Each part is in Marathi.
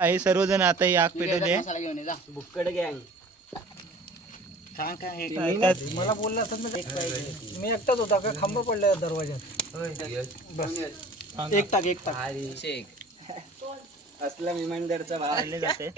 काही सर्वजण आता ही आग पेटवली. आहे बुक्कड गँग. मला बोलला असत ना मी एकटाच होता का? खांब पडला दरवाज्यात. एक टाक एक टाक असला विमानदरचा भाग जाते.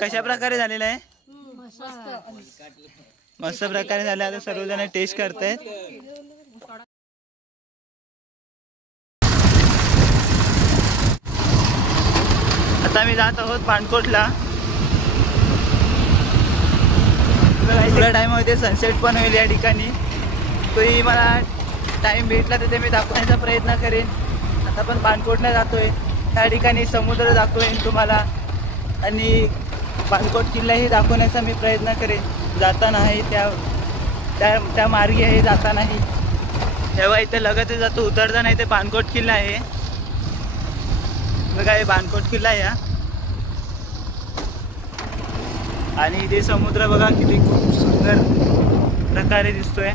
कशा प्रकारे झालेला आहे? मस्त. प्रकारे झाले. आता सर्वजण टेस्ट करतायत. आता मी जात आहोत पाणकोटला थोड्या टाईममध्ये सनसेट पण होईल या ठिकाणी. तोही मला टाईम भेटला तिथे मी दाखवण्याचा प्रयत्न करेन. आता पण पाणकोटला जातोय. त्या ठिकाणी समुद्र दाखवेन तुम्हाला. आणि पाणकोट किल्लाही दाखवण्याचा मी प्रयत्न करेन. जाताना आहे त्या त्या त्या मार्गी हे जातानाही. तेव्हा इथे लगतच जातो. उतरताना इथे पाणकोट किल्ला आहे. बघा हे बाणकोट किल्ला आहे हा. आणि इथे समुद्र बघा किती खूप सुंदर प्रकारे दिसतोय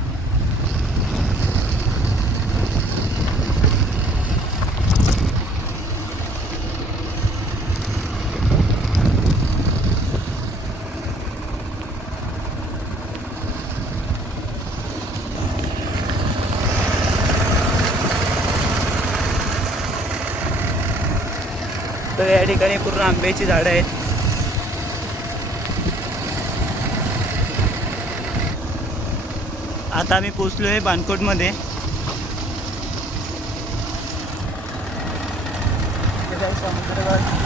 ठिकाणी पूर्ण आंब्याची झाडं आहेत. आता आम्ही पोचलो आहे बानकोटमध्ये. इथे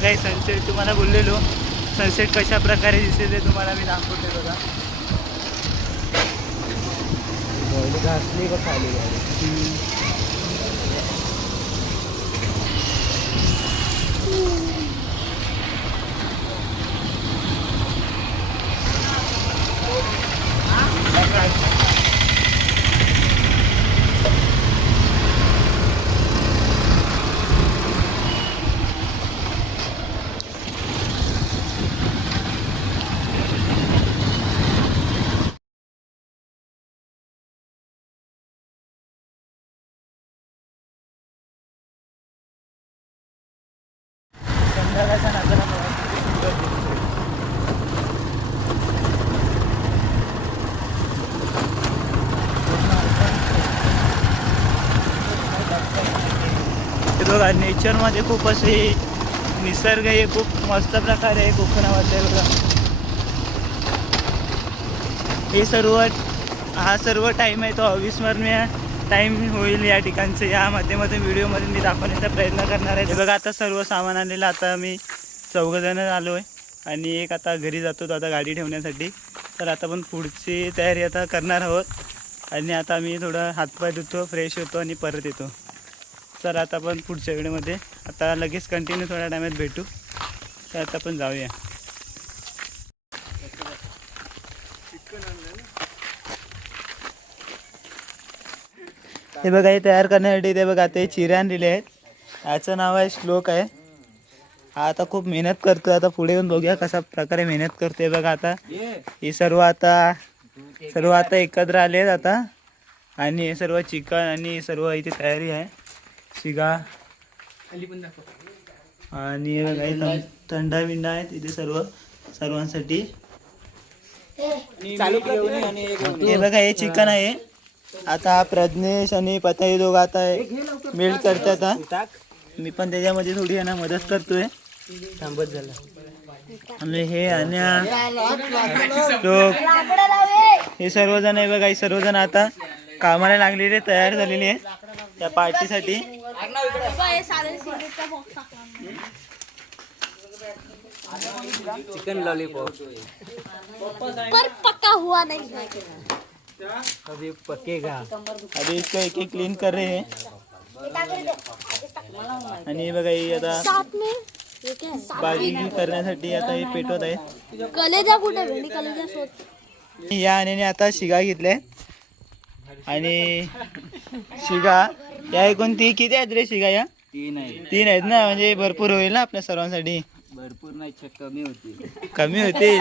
काही बघा सनसेट तुम्हाला बोललेलो. सनसेट कशा प्रकारे दिसेल ते तुम्हाला मी दाखवते बघा. घासली का खाली. संध्याकाळचा नजारा बघा किती सुंदर दिसतोय. हे बघा नेचरमध्ये खूप असे निसर्ग हे खूप मस्त प्रकारे आहे कोकणामध्ये बघा हे सर्व हा सर्व टाईम आहे तो अविस्मरणीय टाईम होईल या ठिकाणचं. या माध्यमातून व्हिडिओमध्ये मी दाखवण्याचा प्रयत्न करणार आहे. बघा आता सर्व सामान आलेलं आता आम्ही चौघजण आलो आहे आणि एक आता घरी जातो तो आता गाडी ठेवण्यासाठी. तर आता पण पुढची तयारी आता करणार आहोत. आणि आता मी थोडं हातपाय धुतो फ्रेश होतो आणि परत येतो. तर आता आपण पुढच्या व्हिडिओमध्ये आता लगेच कंटिन्यू थोड्या टायमात भेटू. तर आता आपण जाऊया. हे बघा हे तयार करण्यासाठी ते बघा ते चिऱ्यान दिले आहेत. याचं नाव आहे श्लोक आहे. हा आता खूप मेहनत करतो आता पुढे येऊन बघूया कसा प्रकारे मेहनत करतोय बघा आता. हे सर्व आता सर्व आता एकत्र आले आहेत आता. आणि हे सर्व चिकन आणि सर्व इथे तयारी आहे. शिगा. आणि बघा थंडा बिंडा आहेत इथे सर्व सर्वांसाठी. चालू हे बघा हे चिकन आहे. आता हा प्रज्ञेश आणि पताई दोघं आता मेल्ट करतात हा. मी पण त्याच्यामध्ये थोडी आहे ना मदत करतोय. थांबत झाला आणि हे. आणि लोक हे सर्वजण आहे बघा सर्वजण आता कामाला लागलेले तयार झालेले आहे त्या पार्टीसाठी. चिकन लॉलीपॉप पर पका हुआ नहीं। है अभी पकेगा। अभी इसको एक एक क्लीन कर रहे हैं। आणि बघा ही आता है बार्बेक्यू करण्यासाठी आता हे पेटवत आहेत कलेजा कुठे भेंडी कलेजा शोध. या आणि आता शिगा घेतल्या. आणि शिगा या एकूण ती किती आहेत रे शिगा या? तीन आहे तीन आहेत ना? म्हणजे भरपूर होईल ना आपल्या सर्वांसाठी? भरपूर नाही कमी होती. कमी होतील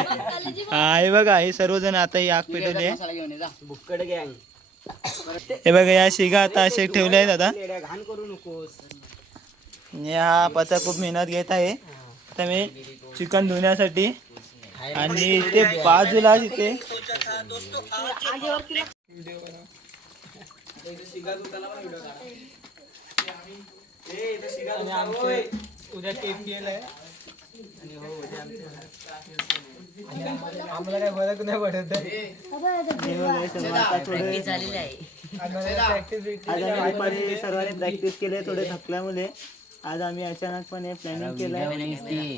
हा हे बघा हे सर्वजण आता ही आग पेटवली आहे. बुक्कड गँग हे बघा या शिगा आता असे ठेवले आहेत आता घाण करू नकोस. हा पता खूप मेहनत घेत आहे. आता मी चिकन धुण्यासाठी आणि ते बाजूला तिथे उद्या केपीएल आहे. आम्हाला काय फरक नाही पडत आहे आज आम्ही दुपारी सर्वांनी प्रॅक्टिस केली थोडे थकल्यामुळे आज आम्ही अचानकपणे प्लॅनिंग केलंय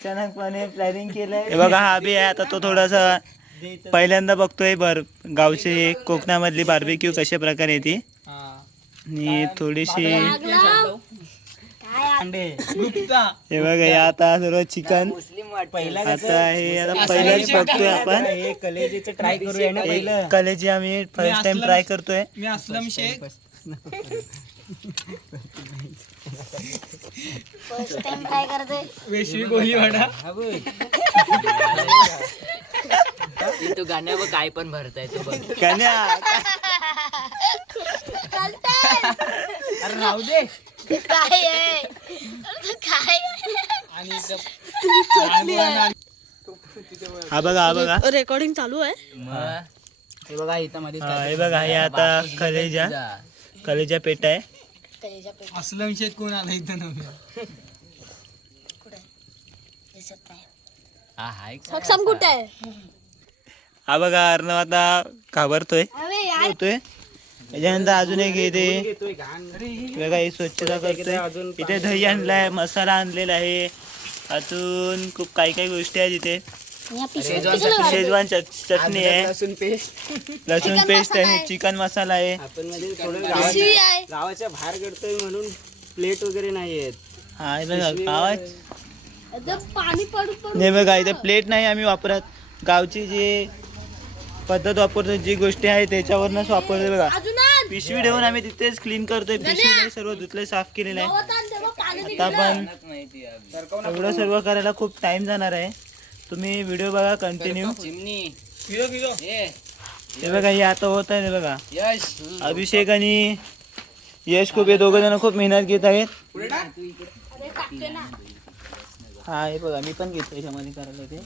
अचानकपणे प्लॅनिंग केलंय हे बघा हा बी आहे. आता तो थोडासा पहिल्यांदा बघतोय बर गावची कोकणामधली बार्बेक्यू कशा प्रकारे येते आणि थोडीशी हे बघा हे आता सर्व चिकन. आता हे आता पहिलाच बघतोय आपण हे कलेजीचं ट्राय करूया ना पहिलं. कलेजी आम्ही फर्स्ट टाइम ट्राय करतोय. मी Aslam Shaikh. First time try करते वेशवी हा बघ तू गाण्यावर काय पण भरताय तू बघ. कन्या अरे राहू दे. काय आहे काय हा बघा हा बघा. रेकॉर्डिंग चालू आहे. हे बघा इथं मध्ये हा, हे बघा हे आता कलेजा कलेजा पेट आहे. कलेजा पेट. असलम शेख कोण आला इथं नव्हे? कुठे दिसत नाही हा हाय का? सक्षम कुठे आहे? हा बघा अर्णव आता घाबरतोय. होतोय त्याच्यानंतर अजून एक येते. बघा ही स्वच्छता करतोय. इथे दही आणलाय मसाला आणलेला आहे. अजून खूप काही काही गोष्टी आहेत इथे. शेजवान चट- चटणी आहे. लसूण पेस्ट. लसूण पेस्ट आहे. चिकन मसाला आहे. आपण मध्ये थोडं पिशवी गावाच्या बाहेर करतोय म्हणून प्लेट वगैरे नाही आहेत. हा हे बघा गावात आता पाणी पडू पडू. नाही बघा इथे प्लेट नाही आम्ही वापरत. गावची जी पद्धत वापरतो जी गोष्टी आहे त्याच्यावरनच वापरतो बघा. पिशवी ठेवून आम्ही तिथेच क्लीन करतोय. पिशवी नाही सर्व धुतले साफ केलेलं आहे. पाणी आता आपण एवढं सर्व करायला खूप टाइम जाणार आहे. तुम्ही व्हिडिओ बघा कंटिन्यू हे बघा हे आता होत आहे हे बघा. अभिषेक आणि यश खूप हे दोघं जण खूप मेहनत घेत आहेत. अरे टाकते ना. हा हे बघा मी पण घेतो याच्यामध्ये करायला ते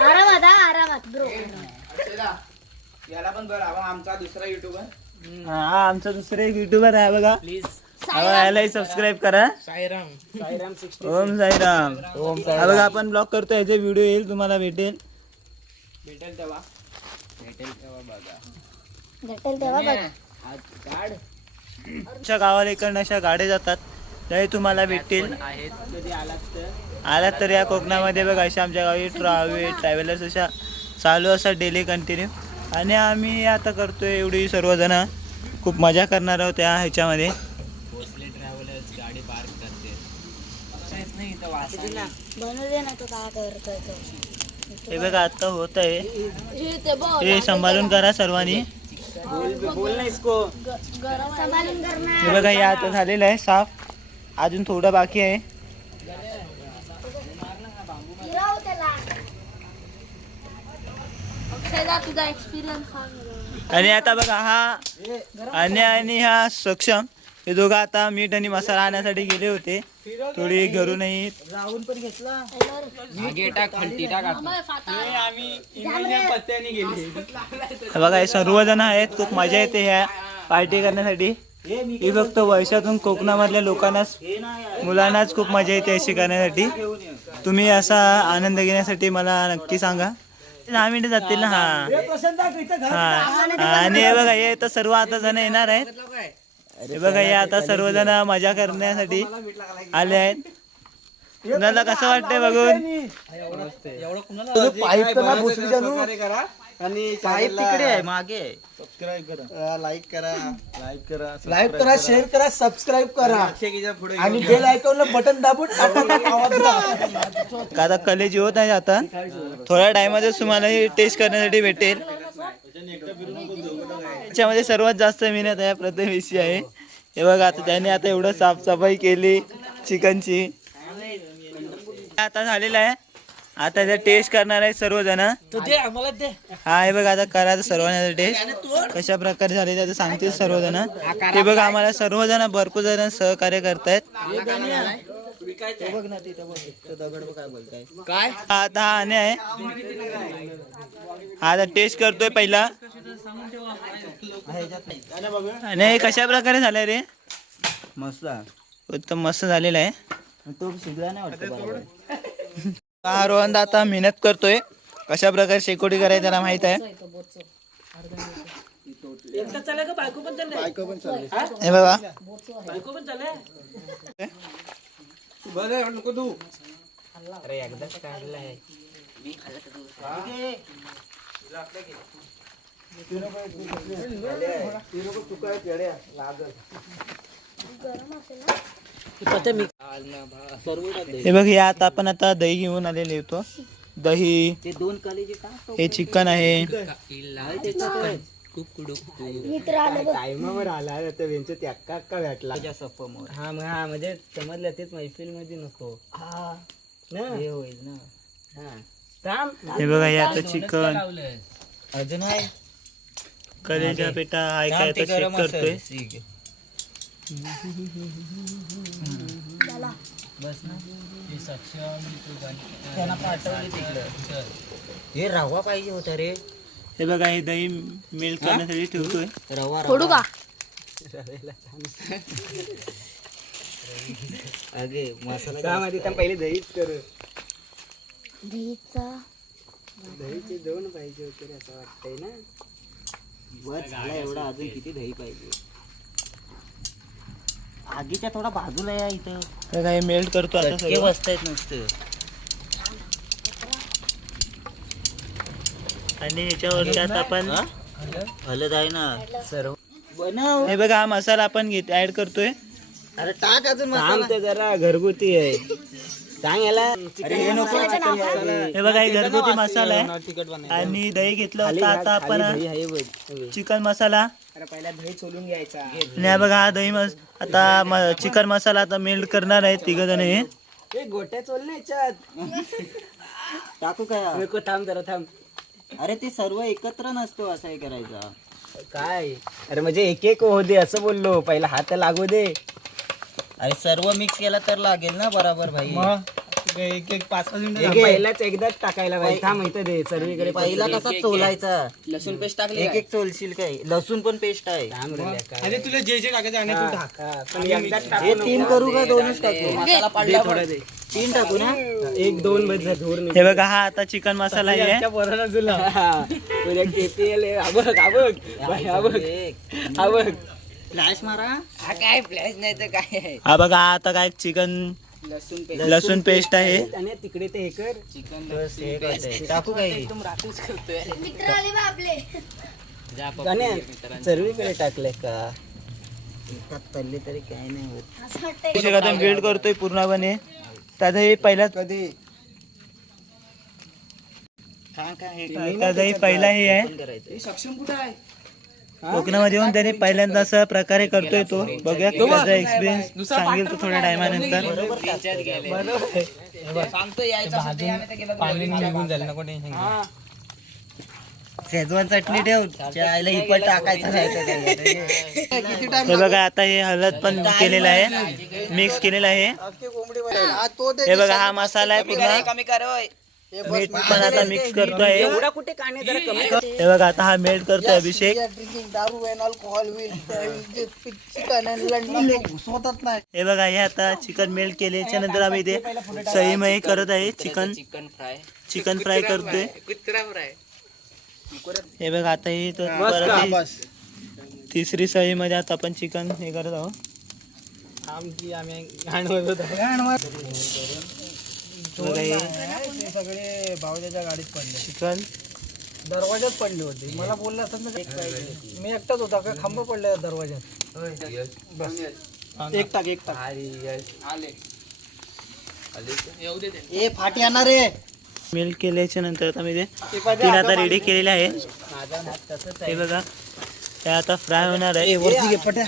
आरामात हा आरामात ब्रो याला पण बरं आमचा दुसरा युट्यूबर हा हा आमचा दुसरा एक युट्यूबर आहे बघा प्लीज हा यालाही सबस्क्राईब करा साईराम साईराम सिक्स्टी ओम साईराम हा बघा आपण ब्लॉग करतो याचे व्हिडिओ येईल तुम्हाला भेटेल भेटेल तेव्हा भेटेल तेव्हा बघा भेटेल तेव्हा बघ आज काढ गावाला इकडनं अशा गाड्या जातात त्याही तुम्हाला भेटतील. आहेत? कधी आलात तर? आलात तर या कोकणामध्ये बघा अशा आमच्या गावी ट्रॅव्हल ट्रॅव्हलर्स अशा चालू असतात डेली कंटिन्यू आणि आम्ही आता करतोय एवढी सर्वजण. खूप मजा करणार आहोत त्या ह्याच्यामध्ये. भोसले ट्रॅव्हलर्स गाडी पार्क करते नाही इथं वासा बनू दे ना तो काय करतोय तो. हे बघा आता होत आहे हे ते बघ हे सांभाळून करा सर्वांनी. बोल बोल ना. इसको हे बघा हे आता झालेलं आहे साफ. अजून थोडं बाकी आहे. आणि आता बघा हा आणि आणि हा सक्षम हे दोघं आता मीठ आणि मसाला आणण्यासाठी गेले होते. थोडी घरूनही राहून पण घेतला. बघा हे सर्वजण आहेत खूप मजा येते ह्या पार्टी करण्यासाठी. ही फक्त वर्षातून कोकणामधल्या लोकांनाच मुलांनाच खूप मजा येते अशी करण्यासाठी. तुम्ही असा आनंद घेण्यासाठी मला नक्की सांगा. दहा मिनिटं जातील ना? हा. हा. आणि हे बघा हे तर सर्व आता जण येणार आहेत. हे बघा हे आता सर्वजण मजा करण्यासाठी आले आहेत. कुणाला कसं वाटतंय बघून? पाईप आणि पाईप तिकडे आहे मागे आहे. सबस्क्राईब करा. लाईक करा. लाईक करा लाईक करा शेअर करा सबस्क्राईब करा. पुढे आणि बेल आयकॉनला बटन दाबून टाकून आवाज द्या. का आता कलेजी होत आहे आता? थोड्या टायमातच तुम्हाला हे टेस्ट करण्यासाठी भेटेल. त्याच्यामध्ये सर्वात जास्त मेहनत आहे प्रथमेशी आहे. हे बघा आता त्याने आता एवढं साफसफाई केली चिकनची. आता झालेलं आहे. आता त्या टेस्ट करणार आहे सर्वजण. तो दे आम्हाला दे. हा हे बघा आता करायचं सर्वांना टेस्ट कशा प्रकारे झाले ते आता सांगतील सर्वजण. ते बघा आम्हाला सर्वजण भरपूर जण सहकार्य करतायत. काय हा आता हा आणि आहे. हा आता टेस्ट करतोय पहिला. आणि हे कशा प्रकारे झालंय रे? मस्त. उत्तम मस्त झालेला आहे. तो शिजला नाही वाटतं हा रोहन आता मेहनत करतोय कशा प्रकारे शेकोटी करायची त्याला माहीत आहे पण चालली हे बघा हे आता आपण आता दही घेऊन आलेले होतो. दही हे चिकन आहे. हा हा म्हणजे समजलं तेच मैफिलमध्ये नको हे होईल ना हे बघा हे आता चिकन. अजून आहे? कलेजा पेटा आहे काय आता चेक करतोय. बस ना. हे सक्षम त्यांना पाठवली तिकडं. हे रवा पाहिजे होता रे. हे बघा हे दही मेल्ट करण्यासाठी ठेवतोय. रवा फोडू का? अगे मसाला माहिती त्या पहिले दहीच कर. दहीचा. दहीचे दोन पाहिजे होते रे असं वाटतंय ना. बस झाला एवढा अजून किती दही पाहिजे? आगीच्या थोडा बाजूला या इथं. हे हे मेल्ट करतो आता चटके सर्व. बसतायत नुसतं. आणि याच्यावरती आता आपण हलद आहे ना. सर्व. बनव. हे बघा हा मसाला आपण घेत ऍड करतोय. अरे टाक अजून मसाला. जरा घरगुती आहे. हे बघा हे घरगुती मसाला आहे. आणि दही घेतलं होतं आता आपण चिकन मसाला. अरे पहिला दही सोलून घ्यायचा. आणि हा बघा हा दही मस आता चिकन मसाला आता मेल्ट करणार आहे तिघ जण हे. हे गोट्या चोल टाकू काय थांब जरा थांब. अरे ते सर्व एकत्र नसतो असं हे करायचा. काय? अरे म्हणजे एक एक होऊ दे असं बोललो. पहिला हात लागू दे. अरे सर्व मिक्स केला तर लागेल ना बराबर भाई? एक एक पाच पाच मिनिट पहिलाच एकदाच टाकायला पाहिजे. थांब इथं दे सर्वीकडे पहिला कसा चोलायचा? लसूण पेस्ट टाकली एक एक चोलशील काय? लसूण पण पेस्ट आहे. अरे तुला जे जे टाकायचं आणि तू टाक. पण एकदाच टाक हे तीन करू का? दोनच टाकू. दे. थोडं दे. तीन टाकू ना? एक दोन बस धूर हे बघा हा आता चिकन मसाला आहे. पोराला तुला. तुझ्या KPL आहे. हा बघ हा बघ बाई, हा बघ हा बघ फ्लॅश मारा. हा काय फ्लॅश नाही तर काय हा बघा आता काय चिकन लसूण लसूण पेस्ट आहे. आणि तिकडे ते हे कर. चिकन टाकू काय? मित्र आले बा आपले. गाण्या सर्वीकडे टाकलंय का? तल्ले तरी काय नाही होत. आता बिल्ड करतोय पूर्णपणे. त्यात हे पहिला कधी? त्यात हे पहिला हे आहे. सक्षम कुठे आहे? कोकणामध्ये येऊन त्याने पहिल्यांदा अशा प्रकारे करतोय तो. बघूया त्याचा एक्सपिरियन्स सांगेल तो थोड्या टायमानंतर. पाणी निघून जाईल नको टेन्शन शेजवान चटणी ठेव. आईला ही पण टाकायचं नाही हे बघा आता हे हळद पण केलेलं आहे. मिक्स केलेलं आहे. हे बघा हा मसाला आहे पूर्ण. कमी कर मीठ पण आता मिक्स करतोय. एवढा कुठे काने जरा कमी कर हे बघा आता हा मेल्ट करतोय अभिषेक. दारू and alcohol will chicken and London घुसवतात नाही. हे बघा हे आता चिकन मेल्ट केल्याच्यानंतर आम्ही इथे सईमही करत आहे. Chicken chicken fry chicken fry करतोय. कुत्रा फ्राय हे बघा आता हे तो परत हे तिसरी सळी मध्ये आता आपण चिकन हे करत आहोत. आमची आम्ही घाण होत होतो. ते सगळे भावजाच्या गाडीत पडले. चिकन? दरवाजात पडली होती. मला बोलले असत ना मी एकटाच होता का? खांब पडले दरवाजात एक टाक एक टाक. ए फाटी येणार रे मिल्क केल्याच्यानंतर आता मी ते तीन आता रेडी केलेले आहे. हे बघा ते आता फ्राय होणार आहे. वरती घे पट्या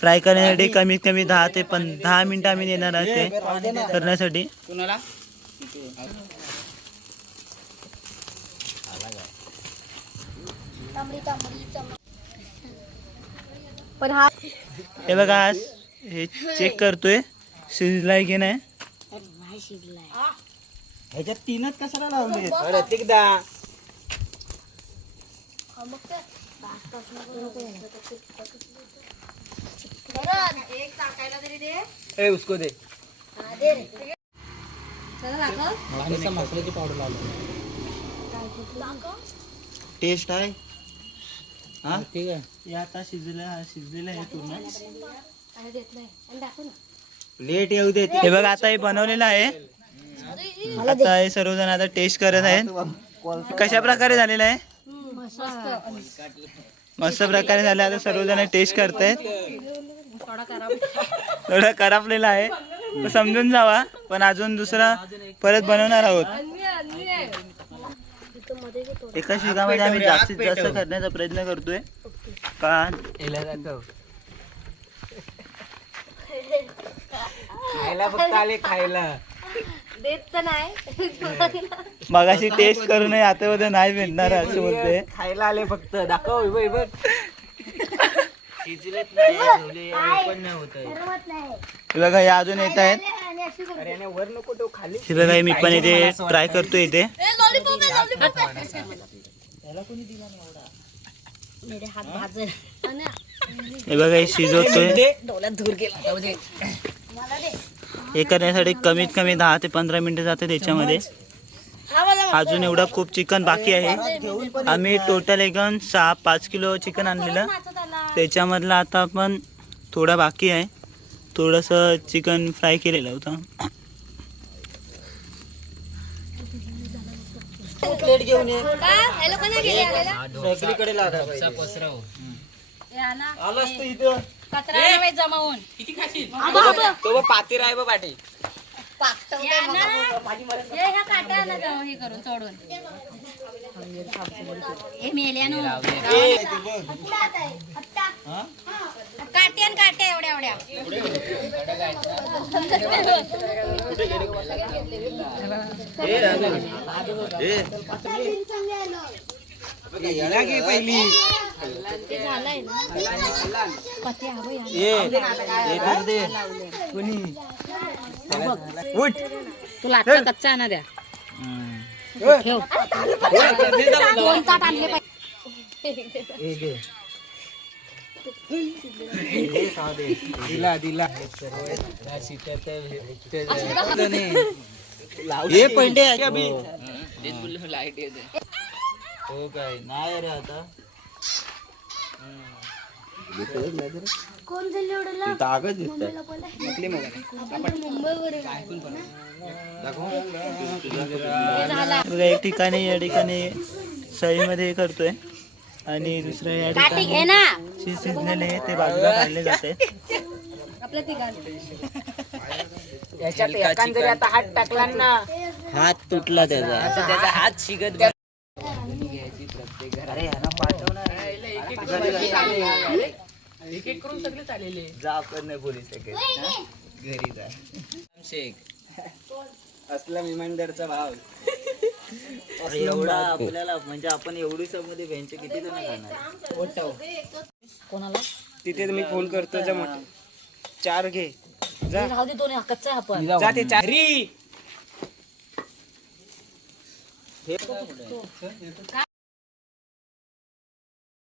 फ्राय करण्यासाठी कमीत कमी दहा ते पण दहा मिनिटं आम्ही देणार आहे ते करण्यासाठी. पण हा हे बघा आज हे चेक करतोय. शिजलाय की नाही? ह्याच्यात तीनच कशाला लावले ए उसको दे. हा, मसाल्याची पावडर लावली टेस्ट आहे? हा? ठीक आहे. हे आता शिजलं हा शिजलेलं आहे पूर्ण. देत लेट येऊ दे हे बघा आता हे बनवलेलं आहे. आता हे सर्वजण आता टेस्ट करत आहेत. कशा प्रकारे झालेलं आहे? मस्त प्रकारे झालं. आता सर्वजण टेस्ट करतायत. थोडा खराबलेला आहे. समजून जावा. पण अजून दुसरा परत बनवणार आहोत. एका शिगामध्ये आम्ही जास्तीत जास्त करण्याचा प्रयत्न करतोय. का खायला फक्त आले खायला. देत तर नाही. मगाशी टेस्ट करून आता मध्ये नाही भेटणार असं बोलते. खायला आले फक्त? दाखव बघ बघ शिजलेत नाही झोले पण नाही होत आहे गरमत नाही. हे बघा हे अजून येत आहेत. करतो. अरे याने वर नको तो खाली. मी पण इथे ट्राय करतोय इथे. मेरे हात भाजल हे बघा हे शिजवतोय. डोळ्यात धूर गेला. मला दे. हे करण्यासाठी कमीत कमी दहा ते पंधरा मिनिटं जाते त्याच्यामध्ये. अजून एवढं खूप चिकन बाकी आहे. आम्ही टोटल एकदम सहा पाच किलो चिकन आणलेलं. त्याच्यामधलं आता पण थोडा बाकी आहे. थोडंसं चिकन फ्राय केलेलं होतं. प्लेट घेऊन आलास तू इथं. कचरा जमावून. तो बघ पातीर आहे बघ पाठी. ह्या काट्या ना. जाऊ हे करून सोडून. हे मेल्यानो. काट्यान काट्या एवढ्या एवढ्या. हिला घे पहिली? ते झालंय ना या कर दे कुणी उठ. तुला आजचा कच्चा आणा द्या ठेव. दोन ताट आणले पाहिजे. ए घे दिला दिला. हे. पहिले हो काय? नाही रे आता. कोण झाले एवढं मुंबईवर झाला बघा एक ठिकाणी या ठिकाणी सळीमध्ये हे करतोय. आणि दुसऱ्या या काठी ठिकाणी घे ना. जे शिजलेले आहे ते बाजूला काढले जाते. आपल्या तिघां याच्यात एकान जरी आता हात टाकला ना. हात तुटला त्याचा. त्याचा हात शिगत अरे ह्याला पाठवणार जा आपण नाही पोलीस घरी जा. शेख. असला विमानदरचा भाव. अरे एवढा आपल्याला म्हणजे आपण एवढी मध्ये किती जण खाणार कोणाला? तिथे मी फोन करतो जा मोठे. चार घे. जा. राहू दे दोन कच्चा आहे आपण. जा ते चार. री